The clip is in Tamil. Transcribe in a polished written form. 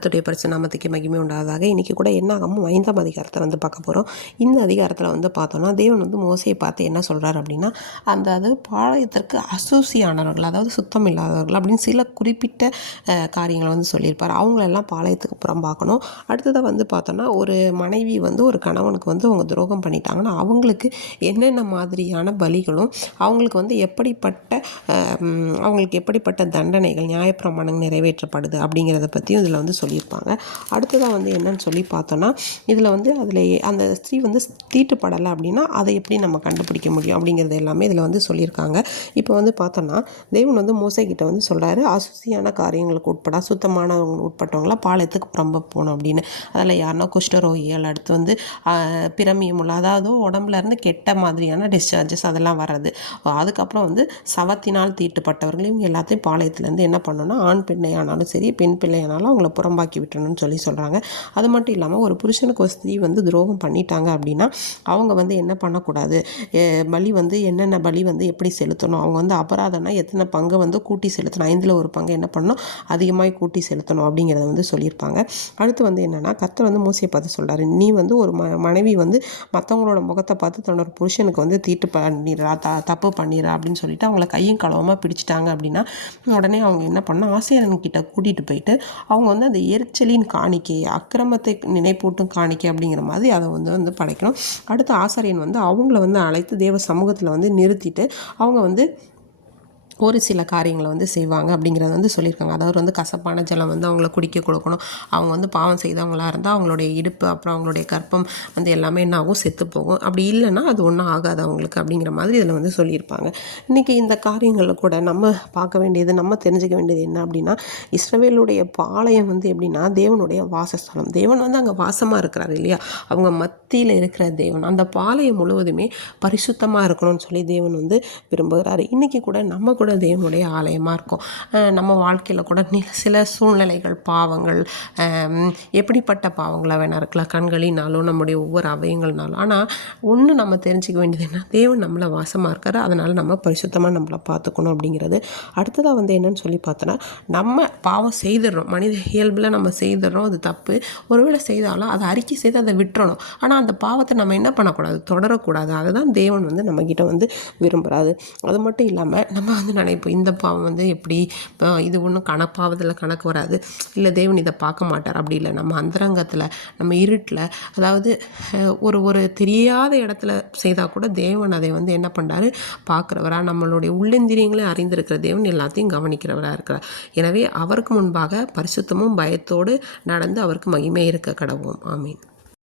கர்த்தருடைய பரிசுத்த நாமத்துக்கு மகிமை உண்டாவதாக. இன்றைக்கி கூட என்னாகமம் 5ஆம் அதிகாரத்தை வந்து பார்க்க போகிறோம். இந்த அதிகாரத்தில் வந்து பார்த்தோன்னா தேவன் வந்து மோசையை பார்த்து என்ன சொல்கிறார் அப்படின்னா, அது பாளையத்திற்கு அசூசியானவர்கள், அதாவது சுத்தம் இல்லாதவர்கள் அப்படின்னு சில குறிப்பிட்ட காரியங்களை வந்து சொல்லியிருப்பார். அவங்களெல்லாம் பாளையத்துக்கு புறம்பாக்கணும். அடுத்ததாக வந்து பார்த்தோன்னா, ஒரு மனைவி வந்து ஒரு கணவனுக்கு வந்து அவங்க துரோகம் பண்ணிட்டாங்கன்னா அவங்களுக்கு என்னென்ன மாதிரியான பலிகளும் அவங்களுக்கு வந்து அவங்களுக்கு எப்படிப்பட்ட தண்டனைகள் நியாயப்பிரமாணம் நிறைவேற்றப்படுது அப்படிங்கிறத பற்றியும் இதில் வந்து சொல்லியிருப்பாங்க. அடுத்ததாக வந்து என்னன்னு சொல்லி பார்த்தோன்னா, இதில் வந்து அந்த ஸ்திரீ வந்து தீட்டுப்படலை அப்படின்னா அதை எப்படி நம்ம கண்டுபிடிக்க முடியும் அப்படிங்கிறது எல்லாமே இதில் வந்து சொல்லியிருக்காங்க. இப்போ வந்து பார்த்தோன்னா தேவன் வந்து மோசைக்கிட்ட வந்து சொல்கிறாரு, அசுசியான காரியங்களுக்கு உட்பட அசுத்தமானவங்க உட்பட்டவங்களாம் பாளையத்துக்கு புறம்ப போகணும் அப்படின்னு. அதில் யாருன்னா குஷ்டரோகிகள், அடுத்து வந்து பிரமியமுள்ள, அதாவது உடம்புல இருந்து கெட்ட மாதிரியான டிஸ்சார்ஜஸ் அதெல்லாம் வர்றது, அதுக்கப்புறம் வந்து சவத்தினால் தீட்டுப்பட்டவர்கள், இவங்க எல்லாத்தையும் பாளையத்துலேருந்து என்ன பண்ணணும்னா ஆண் பிள்ளையானாலும் சரி பெண் பிள்ளையானாலும் அவங்கள புறம்பாக்கி விட்டுறணும்னு சொல்கிறாங்க. அது மட்டும் இல்லாமல் ஒரு புருஷனுக்கு ஒரு ஸ்திரீ வந்து துரோகம் பண்ணிட்டாங்க அப்படின்னா அவங்க வந்து என்ன பண்ணக்கூடாது, பலி வந்து என்னென்ன பலி வந்து எப்படி செலுத்தணும், அவங்க வந்து அபராதம்னா எத்தனை பங்கை வந்து கூட்டி செலுத்தணும், 5ல் ஒரு பங்கு என்ன பண்ணணும் அதிகமாக கூட்டி செலுத்தணும் அப்படிங்கிறத வந்து சொல்லியிருப்பாங்க. அடுத்து வந்து என்னென்னா கர்த்தர் வந்து மோசையை பார்த்து சொல்கிறாரு, நீ வந்து ஒரு மனைவி வந்து மற்றவங்களோட முகத்தை பார்த்து தன்னோட புருஷனுக்கு வந்து தீட்டு பண்ணிடுறா, தப்பு பண்ணிடுறா அப்படின்னு சொல்லிட்டு அவங்கள கையும் களவமாக பிடிச்சிட்டாங்க அப்படின்னா உடனே அவங்க என்ன பண்ணால் ஆசிரியர்கிட்ட கூட்டிகிட்டு போயிட்டு அவங்க வந்து அந்த எரிச்சலின் காணிக்கை, அக்கிரமத்தை நினைப்பூட்டும் காணிக்கை அப்படிங்கிற மாதிரி அதை வந்து படைக்கணும். அடுத்து ஆசாரியன் வந்து அவங்கள வந்து அழைத்து தேவ சமூகத்தில் வந்து நிறுத்திட்டு அவங்க வந்து ஒரு சில காரியங்களை வந்து செய்வாங்க அப்படிங்கிறத வந்து சொல்லியிருக்காங்க. அதாவது வந்து கசப்பான ஜலம் வந்து அவங்கள குடிக்க கொடுக்கணும். அவங்க வந்து பாவம் செய்தவங்களாக இருந்தால் அவங்களுடைய இடுப்பு அப்புறம் அவங்களுடைய கற்பம் வந்து எல்லாமே என்ன ஆகும், செத்து போகும். அப்படி இல்லைன்னா அது ஒன்றும் ஆகாது அவங்களுக்கு அப்படிங்கிற மாதிரி இதில் வந்து சொல்லியிருப்பாங்க. இன்றைக்கி இந்த காரியங்களில் கூட நம்ம பார்க்க வேண்டியது, நம்ம தெரிஞ்சுக்க வேண்டியது என்ன அப்படின்னா, இஸ்ரவேலுடைய பாளையம் வந்து எப்படின்னா தேவனுடைய வாசஸ்தலம். தேவன் வந்து அங்கே வாசமாக இருக்கிறார் இல்லையா, அவங்க மத்தியில் இருக்கிற தேவன். அந்த பாளையம் முழுவதுமே பரிசுத்தமாக இருக்கணும்னு சொல்லி தேவன் வந்து விரும்புகிறார். இன்றைக்கி கூட நம்ம கூட தேவனுடைய ஆலயமாக இருக்கும். நம்ம வாழ்க்கையில் கூட சில சூழ்நிலைகள், பாவங்கள், எப்படிப்பட்ட பாவங்களாக வேணா இருக்கலாம், கண்களினாலும் நம்முடைய ஒவ்வொரு அவயங்கள்னாலும். ஆனால் ஒன்று நம்ம தெரிஞ்சுக்க வேண்டியது என்ன, தேவன் நம்மளை வாசமாக இருக்கார், அதனால் நம்ம பரிசுத்தமாக நம்மளை பார்த்துக்கணும் அப்படிங்கிறது. அடுத்ததாக வந்து என்னன்னு சொல்லி பார்த்தோன்னா, நம்ம பாவம் செய்துடுறோம், மனித இயல்பில் நம்ம செய்துடுறோம், அது தப்பு. ஒருவேளை செய்தாலும் அதை அறிக்கை செய்து அதை விட்டுறணும். ஆனால் அந்த பாவத்தை நம்ம என்ன பண்ணக்கூடாது, தொடரக்கூடாது. அதுதான் தேவன் வந்து நம்மக்கிட்ட வந்து விரும்புகிறாரு. அது மட்டும் இல்லாமல் நம்ம வந்து நினைப்போம், இந்த பாவம் வந்து எப்படி இது ஒன்றும் கணப்பாவதில் கணக்கு வராது, இல்லை தேவன் இதை பார்க்க மாட்டார். அப்படி இல்லை, நம்ம அந்தரங்கத்தில் நம்ம இருட்டில், அதாவது ஒரு தெரியாத இடத்துல செய்தால் கூட தேவன் அதை வந்து என்ன பண்ணுறாரு, பார்க்குறவராக, நம்மளுடைய உள்ளந்திரியங்களையும் அறிந்திருக்கிற தேவன் எல்லாத்தையும் கவனிக்கிறவராக இருக்கிறார். எனவே அவருக்கு முன்பாக பரிசுத்தமும் பயத்தோடு நடந்து அவருக்கு மகிமை இருக்க கடவோம். ஆமீன்.